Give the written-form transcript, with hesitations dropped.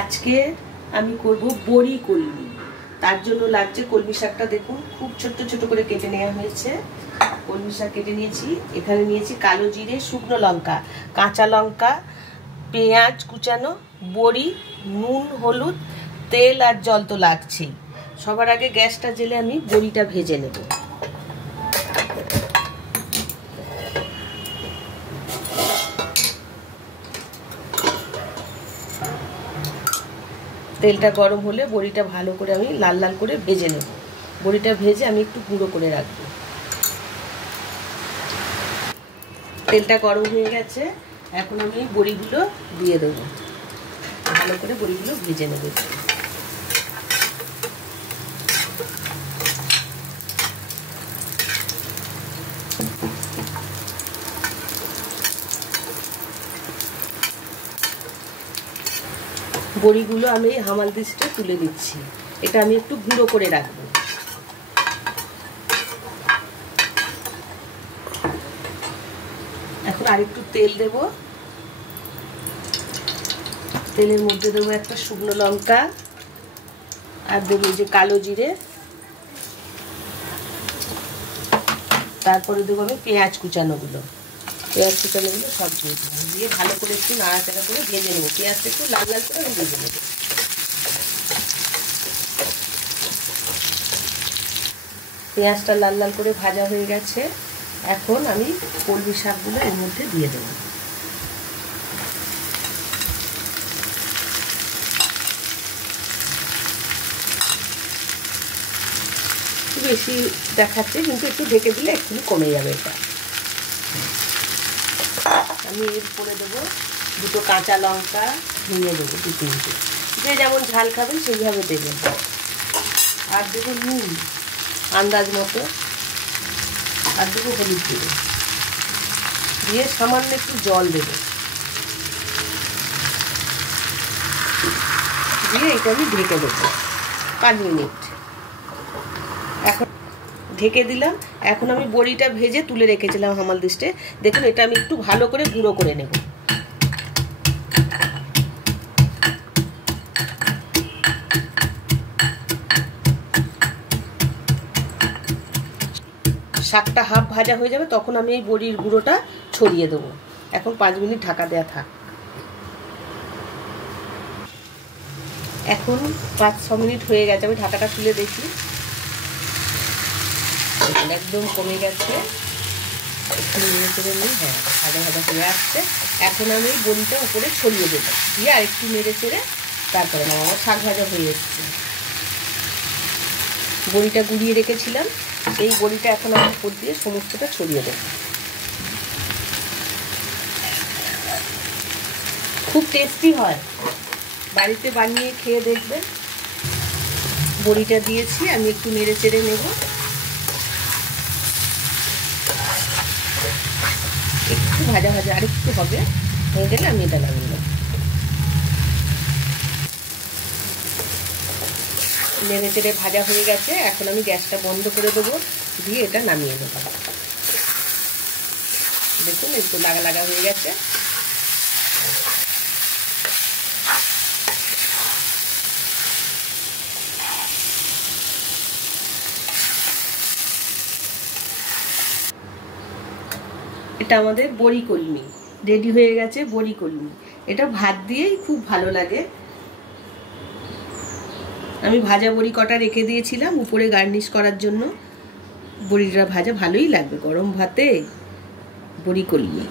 আজকে আমি করব বড়ি কলমি। তার জন্য লাগছে কলমি শাকটা, দেখুন খুব ছোট ছোট করে কেটে নেওয়া হয়েছে। কলমি শাক কেটে নিয়েছি। এখানে নিয়েছি কালো জিরে, শুকনো লঙ্কা, কাঁচা লঙ্কা, পেঁয়াজ কুচানো, বড়ি, নুন, হলুদ, তেল আর জল তো লাগছেই। সবার আগে গ্যাসটা জেলে আমি বড়িটা ভেজে নেব। তেলটা গরম হলে বড়িটা ভালো করে আমি লাল লাল করে ভেজে নেব। বড়িটা ভেজে আমি একটু গুঁড়ো করে রাখবো। তেলটা গরম হয়ে গেছে, এখন আমি বড়িগুলো দিয়ে দেবো। ভালো করে বড়িগুলো ভেজে নেব। বড়িগুলো আমি হামাল দিস্টে তুলে দিচ্ছি। এটা আমি একটু গুঁড়ো করে রাখবো। এখন আরেকটু তেল দেব। তেলের মধ্যে দেবো একটা শুকনো লঙ্কা, আর দেবো যে কালো জিরে, তারপরে দেবো আমি পেঁয়াজ কুচানোগুলো। পেঁয়াজ কুচানোগুলো সব দিয়ে দেবো, দিয়ে ভালো করে একটু নাড়াচাড়া করে ভেজে নেবো। পেঁয়াজটা একটু লাল লাল করে ভেজে নেবো। পেঁয়াজটা লাল লাল করে ভাজা হয়ে গেছে। এখন আমি কলমি শাকগুলো এর মধ্যে দিয়ে দেবো। একটু বেশি দেখাচ্ছে, কিন্তু একটু ঢেকে দিলে এক্ষুনি কমে যাবে। এটা আমি এরপরে দেবো দুটো কাঁচা লঙ্কা ভেঙে দেবো, দু তিনটে, যে যেমন ঝাল খাবেন সেইভাবে দেবেন। আর দেবো নুন আন্দাজ মতো, আর দেবো হলুদ দেবো, দিয়ে সামান্য একটু জল দেবো, দিয়ে এটা আমি ঢেকে দেবো 5 মিনিট। এখন ঢেকে দিলাম। এখন আমি বড়িটা ভেজে তুলে রেখেছিলাম হামাল দিস্টে, দেখুন এটা আমি একটু ভালো করে গুঁড়ো করে নেব। শাকটা হাফ ভাজা হয়ে যাবে, তখন আমি এই বড়ির গুঁড়োটা ছড়িয়ে দেবো। এখন 5 মিনিট ঢাকা দেওয়া থাক। এখন 5-6 মিনিট হয়ে গেছে, আমি ঢাকাটা খুলে দেখি, একদম কমে গেছে। একটু নেড়ে চেড়ে নিই, হ্যাঁ ভাজা ভাজা হয়ে আসছে। এখন আমি বড়িটা উপরে ছড়িয়ে দেবো, দিয়ে আরেকটু নেড়ে চেড়ে তারপরে আমার শাক ভাজা হয়ে এসছে। বড়িটা গুঁড়িয়ে রেখেছিলাম, এই বড়িটা এখন আমি উপর দিয়ে সমস্তটা ছড়িয়ে দেবো। খুব টেস্টি হয়, বাড়িতে বানিয়ে খেয়ে দেখবেন। বড়িটা দিয়েছি, আমি একটু নেড়ে চেড়ে নেব। একটু ভাজা ভাজা আরেকটু হবে, হয়ে গেলে আমি এটা নামিয়ে নেব। নেড়ে চেড়ে ভাজা হয়ে গেছে, এখন আমি গ্যাসটা বন্ধ করে দেবো, দিয়ে এটা নামিয়ে নেব। দেখুন একটু লাগা লাগা হয়ে গেছে। এটা আমাদের বড়ি কলমি রেডি হয়ে গেছে। বড়ি কলমি এটা ভাত দিয়েই খুব ভালো লাগে। আমি ভাজা বড়ি কটা রেখে দিয়েছিলাম উপরে গার্নিশ করার জন্য। বড়িটা ভাজা ভালোই লাগবে গরম ভাতে। বড়ি কলমি।